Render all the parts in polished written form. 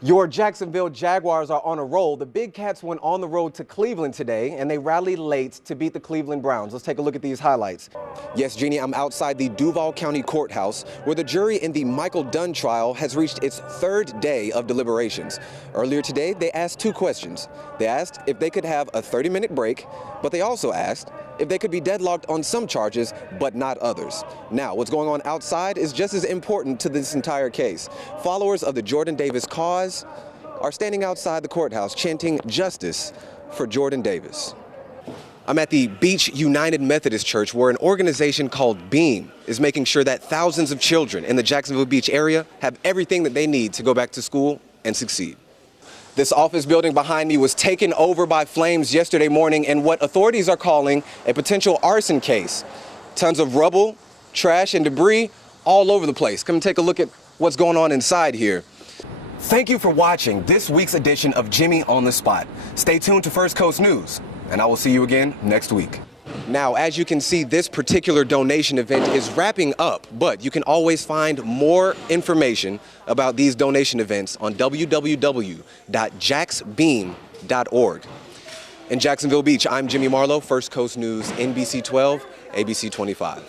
Your Jacksonville Jaguars are on a roll. The Big Cats went on the road to Cleveland today, and they rallied late to beat the Cleveland Browns. Let's take a look at these highlights. Yes, Jeannie, I'm outside the Duval County Courthouse, where the jury in the Michael Dunn trial has reached its third day of deliberations. Earlier today, they asked two questions. They asked if they could have a 30-minute break, but they also asked if they could be deadlocked on some charges, but not others. Now, what's going on outside is just as important to this entire case. Followers of the Jordan Davis cause are standing outside the courthouse chanting justice for Jordan Davis. I'm at the Beach United Methodist Church, where an organization called BEAM is making sure that thousands of children in the Jacksonville Beach area have everything that they need to go back to school and succeed. This office building behind me was taken over by flames yesterday morning in what authorities are calling a potential arson case. Tons of rubble, trash, and debris all over the place. Come and take a look at what's going on inside here. Thank you for watching this week's edition of Jimmy on the Spot. Stay tuned to First Coast News, and I will see you again next week. Now, as you can see, this particular donation event is wrapping up, but you can always find more information about these donation events on www.jacksbeam.org. In Jacksonville Beach, I'm Jimmy Marlow, First Coast News, NBC 12, ABC 25.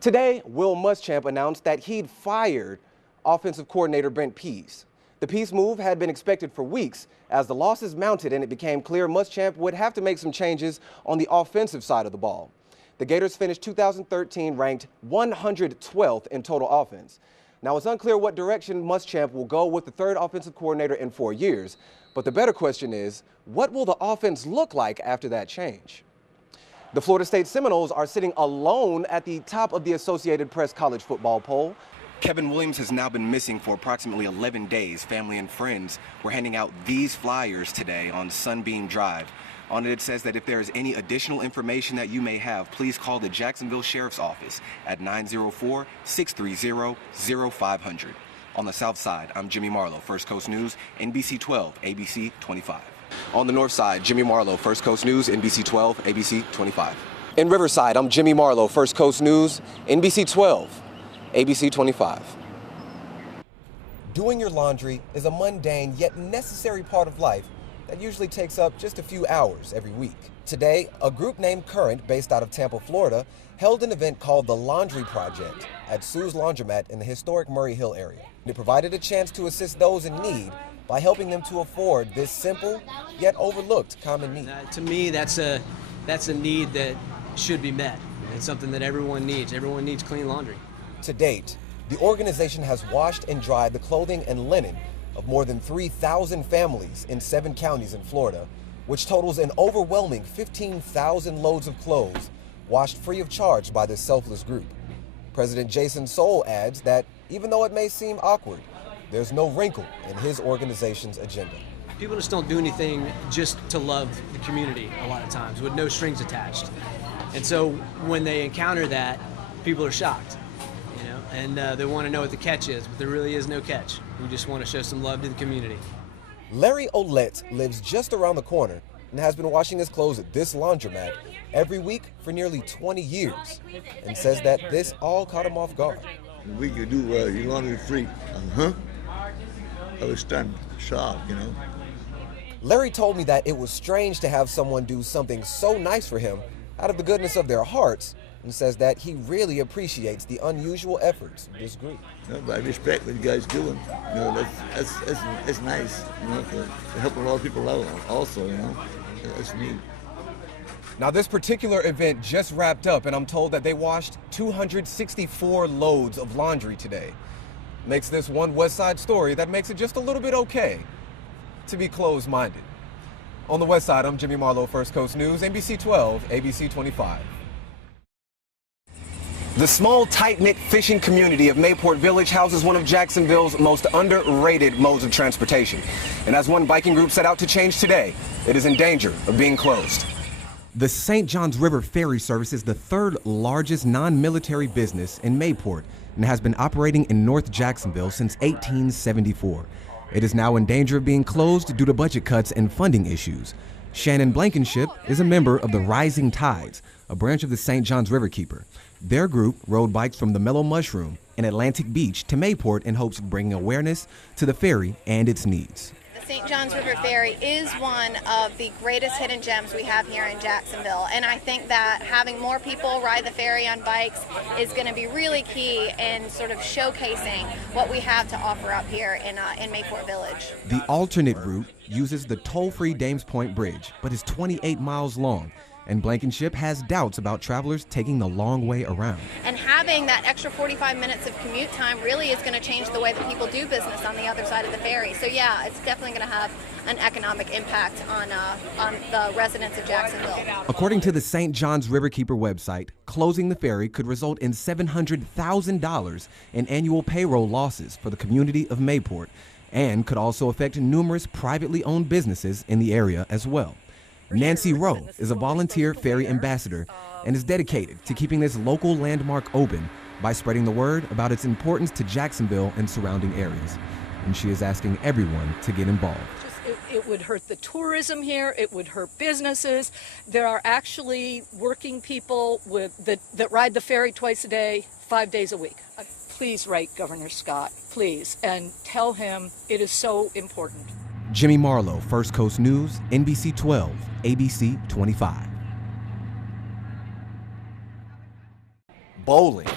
Today, Will Muschamp announced that he'd fired offensive coordinator Brent Pease. The Pease move had been expected for weeks as the losses mounted and it became clear Muschamp would have to make some changes on the offensive side of the ball. The Gators finished 2013 ranked 112th in total offense. Now, it's unclear what direction Muschamp will go with the third offensive coordinator in 4 years, but the better question is, what will the offense look like after that change? The Florida State Seminoles are sitting alone at the top of the Associated Press college football poll. Kevin Williams has now been missing for approximately 11 days. Family and friends were handing out these flyers today on Sunbeam Drive. On it, it says that if there is any additional information that you may have, please call the Jacksonville Sheriff's Office at 904-630-0500. On the south side, I'm Jimmy Marlow, First Coast News, NBC 12, ABC 25. On the north side, Jimmy Marlow, First Coast News, NBC 12, ABC 25. In Riverside, I'm Jimmy Marlow, First Coast News, NBC 12, ABC 25. Doing your laundry is a mundane yet necessary part of life that usually takes up just a few hours every week. Today, a group named Current, based out of Tampa, Florida, held an event called the Laundry Project at Sue's Laundromat in the historic Murray Hill area. It provided a chance to assist those in need by helping them to afford this simple yet overlooked common need. To me, that's a need that should be met. It's something that everyone needs. Everyone needs clean laundry. To date, the organization has washed and dried the clothing and linen of more than 3,000 families in 7 counties in Florida, which totals an overwhelming 15,000 loads of clothes washed free of charge by this selfless group. President Jason Soul adds that even though it may seem awkward, there's no wrinkle in his organization's agenda. People just don't do anything just to love the community a lot of times with no strings attached. And so when they encounter that, people are shocked. And they want to know what the catch is, but there really is no catch. We just want to show some love to the community. Larry Olette lives just around the corner and has been washing his clothes at this laundromat every week for nearly 20 years and says that this all caught him off guard. The week you do your laundry free. I was stunned, shocked, Larry told me that it was strange to have someone do something so nice for him out of the goodness of their hearts, and says that he really appreciates the unusual efforts of this group. I respect what you guys doing. That's nice. To help a lot of people out also. That's neat. Now, this particular event just wrapped up, and I'm told that they washed 264 loads of laundry today. Makes this one West Side story that makes it just a little bit okay to be closed-minded. On the West Side, I'm Jimmy Marlow, First Coast News, NBC 12, ABC 25. The small, tight-knit fishing community of Mayport Village houses one of Jacksonville's most underrated modes of transportation. And as one biking group set out to change today, it is in danger of being closed. The St. Johns River Ferry Service is the third largest non-military business in Mayport and has been operating in North Jacksonville since 1874. It is now in danger of being closed due to budget cuts and funding issues. Shannon Blankenship is a member of the Rising Tides, a branch of the St. Johns Riverkeeper. Their group rode bikes from the Mellow Mushroom in Atlantic Beach to Mayport in hopes of bringing awareness to the ferry and its needs. The St. Johns River Ferry is one of the greatest hidden gems we have here in Jacksonville, and I think that having more people ride the ferry on bikes is going to be really key in sort of showcasing what we have to offer up here in Mayport Village. The alternate route uses the toll-free Dames Point Bridge, but is 28 miles long, and Blankenship has doubts about travelers taking the long way around. And having that extra 45 minutes of commute time really is going to change the way that people do business on the other side of the ferry. So yeah, it's definitely going to have an economic impact on the residents of Jacksonville. According to the St. Johns Riverkeeper website, closing the ferry could result in $700,000 in annual payroll losses for the community of Mayport, and could also affect numerous privately owned businesses in the area as well. Nancy Rowe is a volunteer ferry ambassador and is dedicated to keeping this local landmark open by spreading the word about its importance to Jacksonville and surrounding areas. And she is asking everyone to get involved. It would hurt the tourism here. It would hurt businesses. There are actually working people that ride the ferry twice a day, 5 days a week. Please write Governor Scott, please, and tell him it is so important. Jimmy Marlow, First Coast News, NBC 12, ABC 25. Bowling,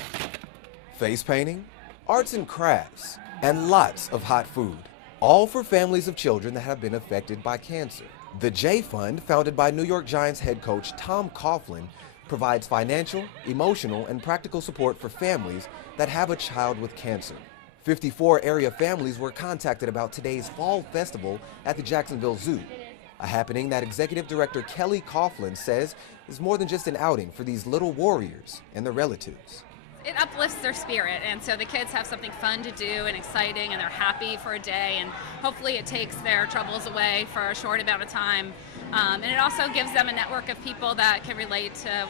face painting, arts and crafts, and lots of hot food. All for families of children that have been affected by cancer. The J Fund, founded by New York Giants head coach Tom Coughlin, provides financial, emotional, and practical support for families that have a child with cancer. 54 area families were contacted about today's Fall Festival at the Jacksonville Zoo, a happening that Executive Director Kelly Coughlin says is more than just an outing for these little warriors and their relatives. It uplifts their spirit, and so the kids have something fun to do and exciting, and they're happy for a day, and hopefully it takes their troubles away for a short amount of time. And it also gives them a network of people that can relate to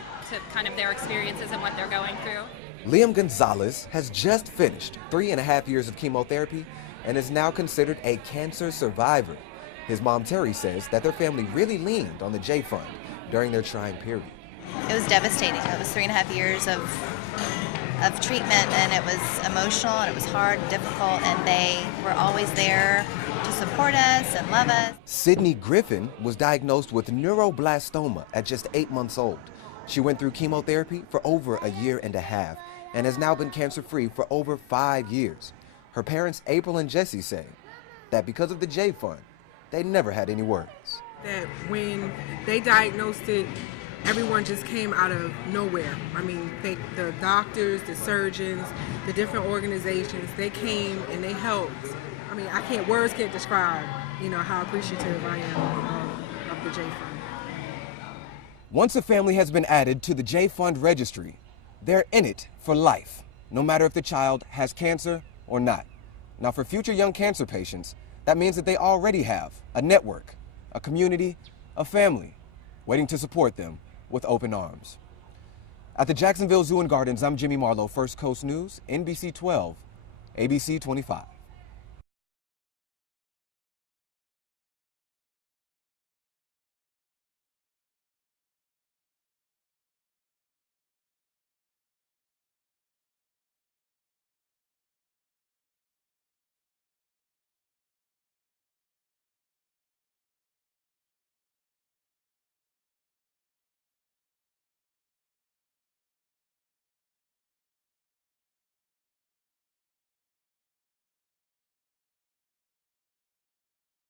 kind of their experiences and what they're going through. Liam Gonzalez has just finished 3.5 years of chemotherapy and is now considered a cancer survivor. His mom, Terry, says that their family really leaned on the J Fund during their trying period. It was devastating. It was 3.5 years of treatment, and it was emotional, and it was hard and difficult, and they were always there to support us and love us. Sydney Griffin was diagnosed with neuroblastoma at just 8 months old. She went through chemotherapy for over 1.5 years and has now been cancer-free for over 5 years. Her parents, April and Jesse, say that because of the J Fund, they never had any worries. That when they diagnosed it, everyone just came out of nowhere. I mean, the doctors, the surgeons, the different organizations, they came and they helped. I mean, words can't describe, how appreciative I am of the J Fund. Once a family has been added to the J Fund registry, they're in it for life, no matter if the child has cancer or not. Now, for future young cancer patients, that means that they already have a network, a community, a family waiting to support them with open arms. At the Jacksonville Zoo and Gardens, I'm Jimmy Marlow, First Coast News, NBC 12, ABC 25.